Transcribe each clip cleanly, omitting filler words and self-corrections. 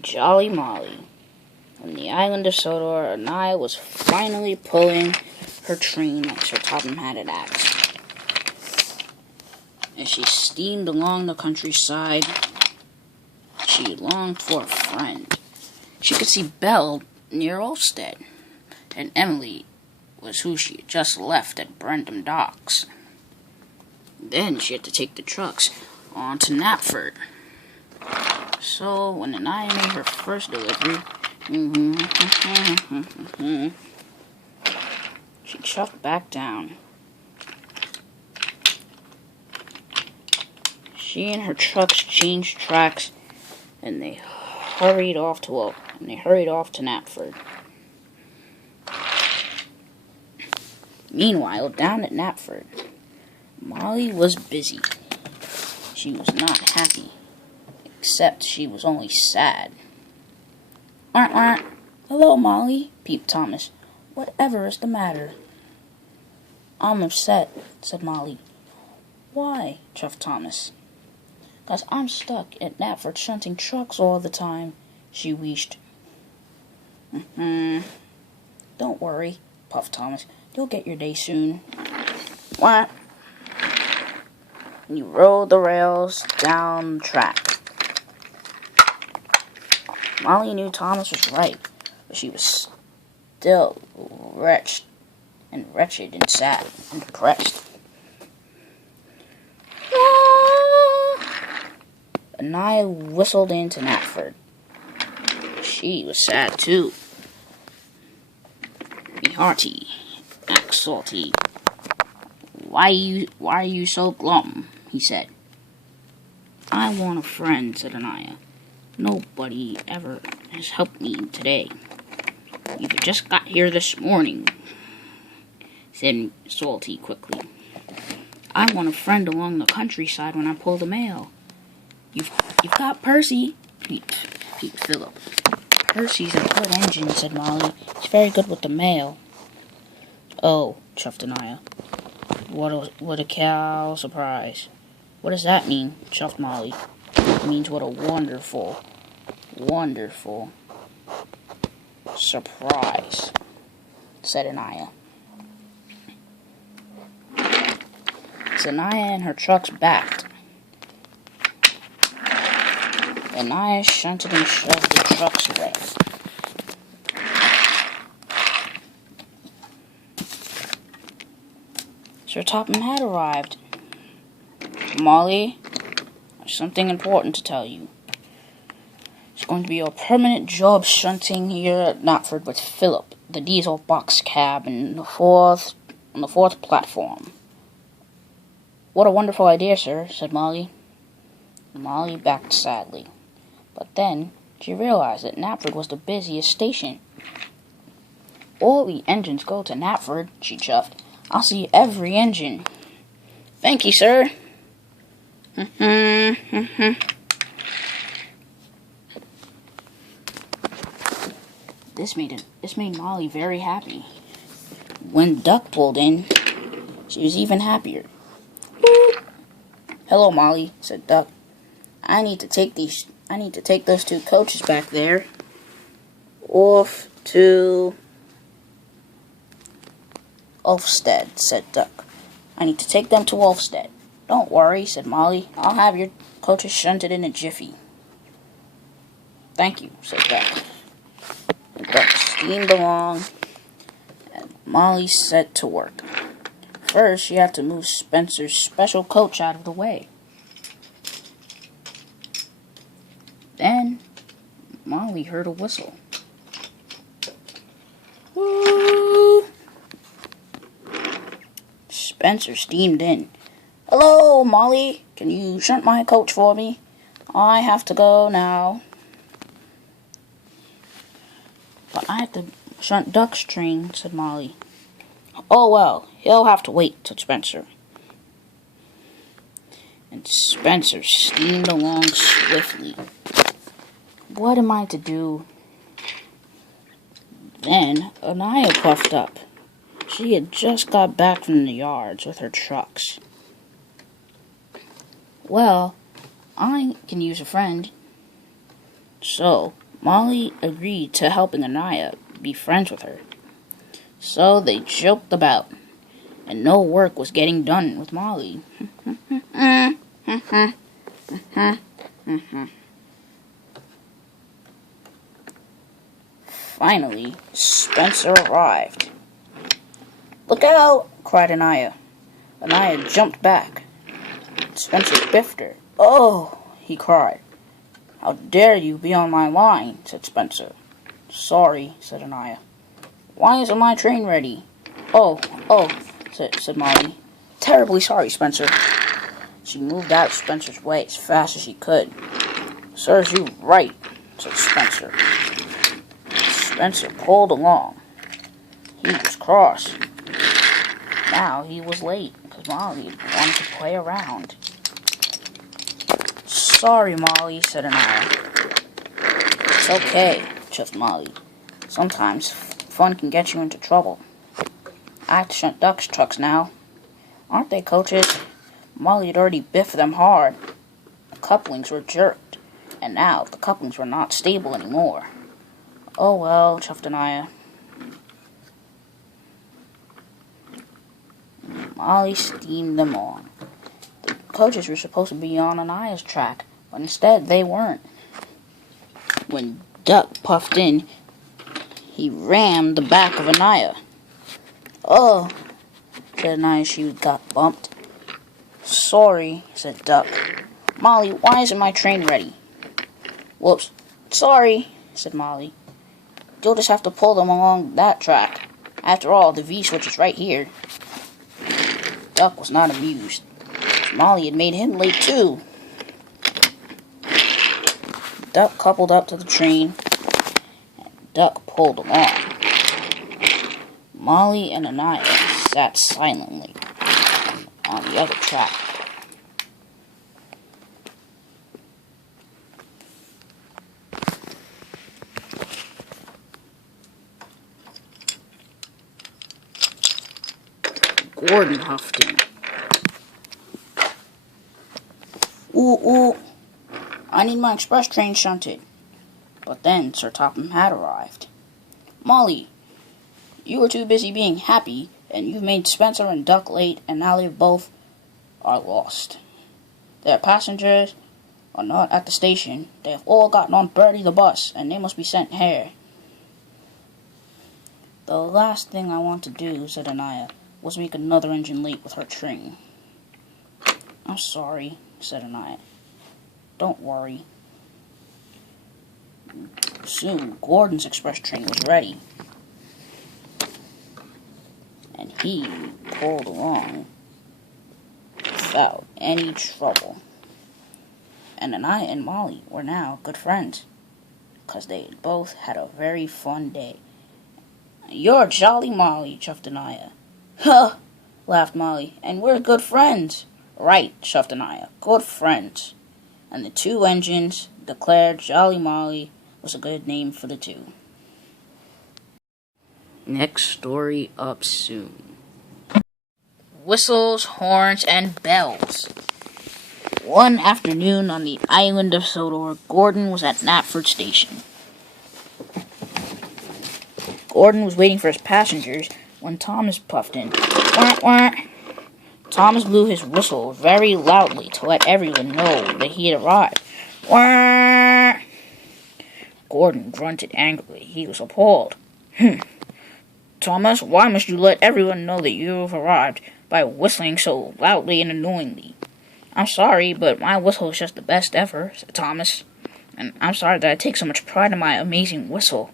Jolly Molly. On the island of Sodor, Anaya was finally pulling her train like Sir Topham had it asked. As she steamed along the countryside, she longed for a friend. She could see Belle near Olstead, and Emily was who she had just left at Brendam Docks. Then she had to take the trucks on to Knapford. So when Anaya made her first delivery, she chuffed back down. She and her trucks changed tracks, and they hurried off to Knapford. Meanwhile, down at Knapford, Molly was busy. She was not happy, except she was only sad. Hello, Molly, peeped Thomas. Whatever is the matter? I'm upset, said Molly. Why? Chuffed Thomas. 'Cause I'm stuck at Knapford shunting trucks all the time, she wheezed. Don't worry, puffed Thomas. You'll get your day soon. What? You rode the rails down the track. Molly knew Thomas was right, but she was still wretched and sad and depressed. Anaya whistled into Knapford. She was sad too. Be hearty, act salty. Why are you so glum? He said. I want a friend, said Anaya. Nobody ever has helped me today. You just got here this morning, said Salty quickly. I want a friend along the countryside when I pull the mail. You've got Percy, peeped Philip. Percy's a good engine, said Molly. He's very good with the mail. Oh, chuffed Anaya. What a cow surprise. What does that mean? Chuffed Molly. It means what a wonderful surprise, said Anaya. As Anaya and her trucks backed, Anaya shunted and shoved the trucks away. Sir Topham had arrived. Molly, there's something important to tell you. It's going to be a permanent job shunting here at Knapford with Philip, the diesel box cab, on the fourth platform. What a wonderful idea, sir, said Molly. Molly backed sadly. But then she realized that Knapford was the busiest station. All the engines go to Knapford, she chuffed. I'll see every engine. Thank you, sir. This made Molly very happy. When Duck pulled in, she was even happier. Hello, Molly, said Duck. I need to take those two coaches back there off to Ulfstead, said Duck. I need to take them to Ulfstead. Don't worry, said Molly. I'll have your coaches shunted in a jiffy. Thank you, said Duck. And Duck steamed along, and Molly set to work. First, she had to move Spencer's special coach out of the way. Then, Molly heard a whistle. Woo! Spencer steamed in. Hello, Molly. Can you shunt my coach for me? I have to go now. But I have to shunt Duck's train, said Molly. Oh, well, he'll have to wait, said Spencer. And Spencer steamed along swiftly. What am I to do? Then Anaya puffed up. She had just got back from the yards with her trucks. Well, I can use a friend. So, Molly agreed to helping Anaya be friends with her. So they joked about, and no work was getting done with Molly. Finally, Spencer arrived. "Look out!" cried Anaya. Anaya jumped back. Spencer biffed her. "Oh!" he cried. "How dare you be on my line?" said Spencer. "Sorry," said Anaya. "Why isn't my train ready?" Oh, said Molly. "Terribly sorry, Spencer." She moved out of Spencer's way as fast as she could. "Serves you right," said Spencer. Spencer pulled along. He was cross. Now he was late because Molly wanted to play around. "Sorry, Molly," said Anaya. "It's okay," chuffed Molly. "Sometimes fun can get you into trouble. I have to shunt ducks trucks now. Aren't they, coaches?" Molly had already biffed them hard. The couplings were jerked, and now the couplings were not stable anymore. "Oh well," chuffed Anaya. Molly steamed them on. The coaches were supposed to be on Anaya's track, but instead they weren't. When Duck puffed in, he rammed the back of Anaya. "Oh," said Anaya. She got bumped. "Sorry," said Duck. "Molly, why isn't my train ready?" "Whoops. Sorry," said Molly. "You'll just have to pull them along that track. After all, the V-switch is right here." Duck was not amused. Molly had made him late too. Duck coupled up to the train, and Duck pulled along. Molly and Anaya sat silently on the other track. Gordon huffed in. Ooh, I need my express train shunted." But then Sir Topham had arrived. "Molly, you were too busy being happy, and you've made Spencer and Duck late, and now they both are lost. Their passengers are not at the station. They have all gotten on Bertie the bus, and they must be sent here." "The last thing I want to do," said Anaya, "was make another engine late with her train." "I'm sorry," said Anaya. "Don't worry." Soon Gordon's express train was ready, and he pulled along without any trouble. And Anaya and Molly were now good friends, because they both had a very fun day. "You're jolly, Molly," chuffed Anaya. "Huh," laughed Molly, "and we're good friends." "Right," chuffed Anaya, "good friends." And the two engines declared Jolly Molly was a good name for the two. Next story up soon. Whistles, horns, and bells. One afternoon on the island of Sodor, Gordon was at Knapford Station. Gordon was waiting for his passengers when Thomas puffed in. "Wah, wah." Thomas blew his whistle very loudly to let everyone know that he had arrived. "Wah!" Gordon grunted angrily. He was appalled. "Thomas, why must you let everyone know that you have arrived by whistling so loudly and annoyingly?" "I'm sorry, but my whistle is just the best ever," said Thomas. "And I'm sorry that I take so much pride in my amazing whistle."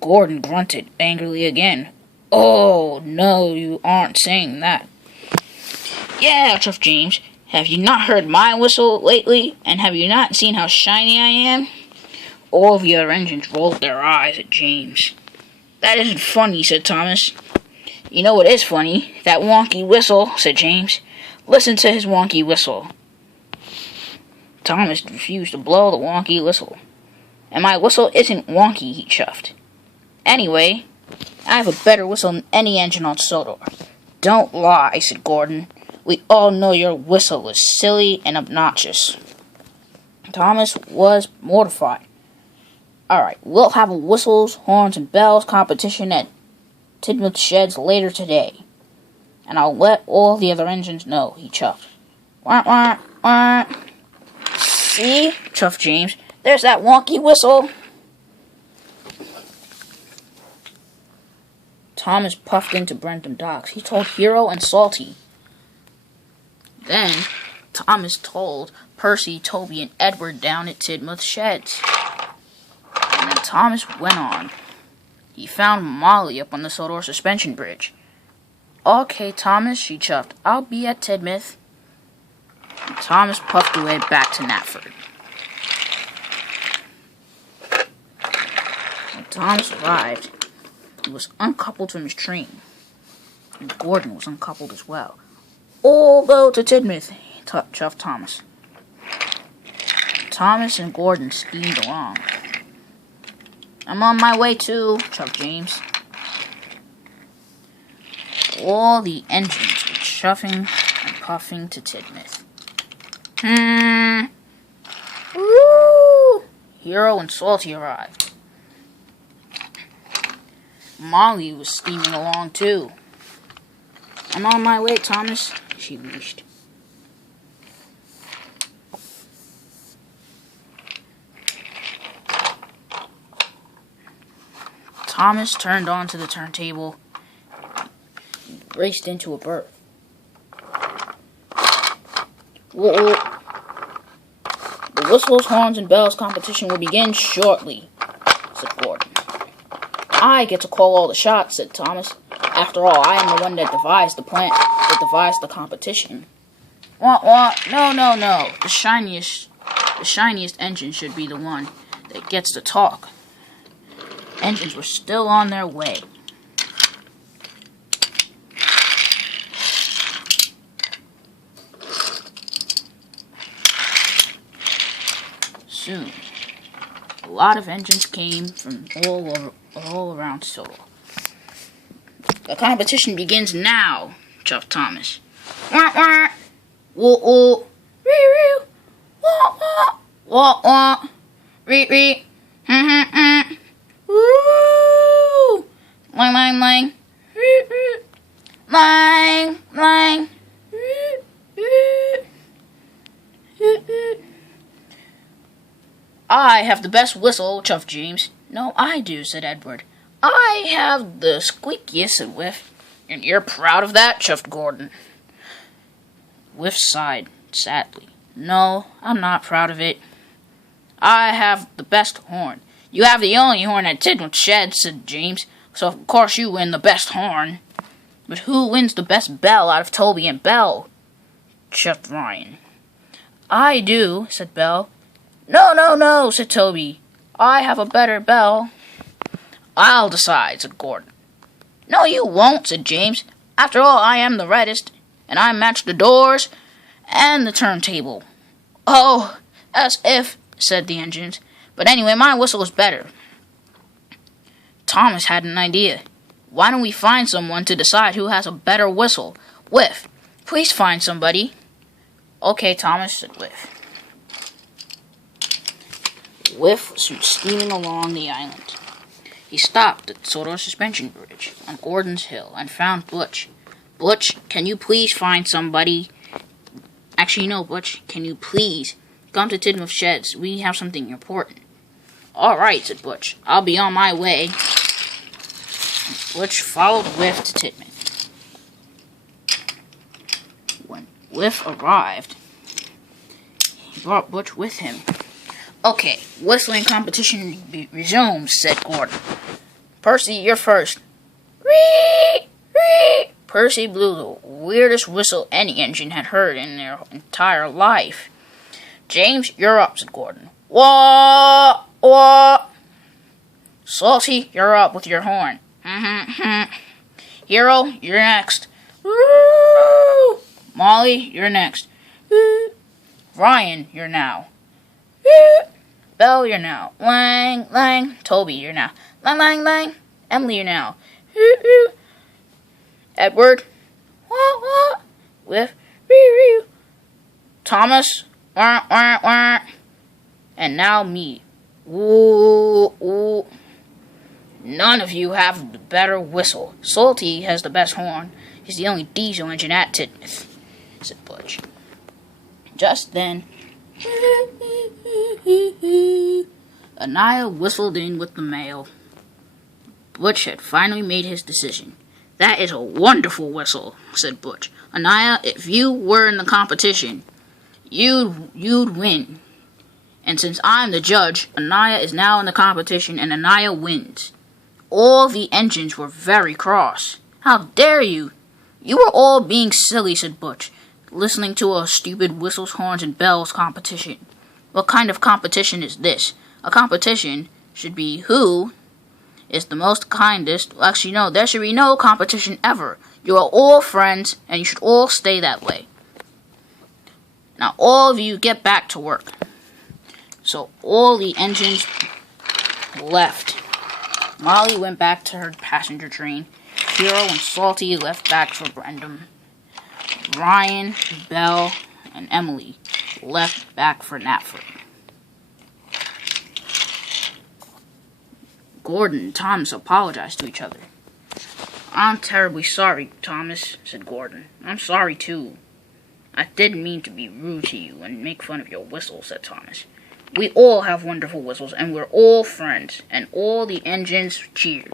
Gordon grunted angrily again. "Oh, no, you aren't saying that." "Yeah," chuffed James. "Have you not heard my whistle lately? And have you not seen how shiny I am?" All the other engines rolled their eyes at James. "That isn't funny," said Thomas. "You know what is funny? That wonky whistle," said James. "Listen to his wonky whistle." Thomas refused to blow the wonky whistle. "And my whistle isn't wonky," he chuffed. "Anyway, I have a better whistle than any engine on Sodor." "Don't lie," said Gordon. "We all know your whistle was silly and obnoxious." Thomas was mortified. Alright, we'll have a whistles, horns, and bells competition at Tidmouth Sheds later today. And I'll let all the other engines know, he chuffed. Wah, wah, wah. See? Chuffed James. There's that wonky whistle. Thomas puffed into Brentham Docks. He told Hero and Salty. Then, Thomas told Percy, Toby, and Edward down at Tidmouth Sheds. And then Thomas went on. He found Molly up on the Sodor suspension bridge. Okay, Thomas, she chuffed. I'll be at Tidmouth. And Thomas puffed away back to Knapford. When Thomas arrived, he was uncoupled from his train. And Gordon was uncoupled as well. All go to Tidmouth, chuffed Thomas. Thomas and Gordon steamed along. I'm on my way too, chuffed James. All the engines were chuffing and puffing to Tidmouth. Woo! Hero and Salty arrived. Molly was steaming along too. I'm on my way, Thomas, she leashed. Thomas turned onto the turntable and raced into a berth. Whoa. The whistles, horns, and bells competition will begin shortly, said Gordon. I get to call all the shots, said Thomas. After all, I am the one that devised the plan, that devised the competition. What? No. The shiniest engine should be the one that gets to talk. Engines were still on their way. Soon, a lot of engines came from all around Sodor. The competition begins now, chuffed Thomas. Wah wah, woo woo, ree ree, wah wah, wah wah, ree ree, woo, lang lang lang, lang lang, I have the best whistle, chuffed James. No, I do, said Edward. I have the squeakiest, said Whiff. And you're proud of that, chuffed Gordon. Whiff sighed sadly. No, I'm not proud of it. I have the best horn. You have the only horn at Tidmouth Shed, said James. So of course you win the best horn. But who wins the best bell out of Toby and Belle? Chuffed Ryan. I do, said Belle. No, said Toby. I have a better bell. I'll decide, said Gordon. No, you won't, said James. After all, I am the reddest, and I match the doors and the turntable. Oh, as if, said the engines. But anyway, my whistle is better. Thomas had an idea. Why don't we find someone to decide who has a better whistle? Whiff, please find somebody. Okay, Thomas, said Whiff. Whiff was steaming along the island. He stopped at Sodor Suspension Bridge on Gordon's Hill and found Butch. Butch, can you please find somebody? Actually, no, Butch, can you please come to Tidmouth Sheds? We have something important. All right, said Butch. I'll be on my way. And Butch followed Whiff to Tidmouth. When Whiff arrived, he brought Butch with him. Okay, whistling competition resumes, said Gordon. Percy, you're first. Ree! Ree! Percy blew the weirdest whistle any engine had heard in their entire life. James, you're up, said Gordon. Wah! Wah! Salty, you're up with your horn. Hero, you're next. Woo! Molly, you're next. Ryan, you're now. Belle, you're now. Lang, lang. Toby, you're now. Lang, lang, lang. Emily, you're now. Edward. Wah, wah. Whiff. Ree, ree. Thomas. Wah, wah, wah. And now me. Woo. Ooh, ooh. None of you have the better whistle. Salty has the best horn. He's the only diesel engine at Tidmouth, said Butch. Just then, Anaya whistled in with the mail. Butch had finally made his decision. That is a wonderful whistle, said Butch. Anaya, if you were in the competition, you'd win. And since I'm the judge, Anaya is now in the competition and Anaya wins. All the engines were very cross. How dare you? You were all being silly, said Butch, listening to a stupid whistles, horns, and bells competition. What kind of competition is this? A competition should be who is the most kindest. Well, actually, no, there should be no competition ever. You are all friends, and you should all stay that way. Now, all of you get back to work. So, all the engines left. Molly went back to her passenger train. Hero and Salty left back for Brendam. Ryan, Belle, and Emily left back for Knapford. Gordon and Thomas apologized to each other. I'm terribly sorry, Thomas, said Gordon. I'm sorry, too. I didn't mean to be rude to you and make fun of your whistle, said Thomas. We all have wonderful whistles, and we're all friends, and all the engines cheer.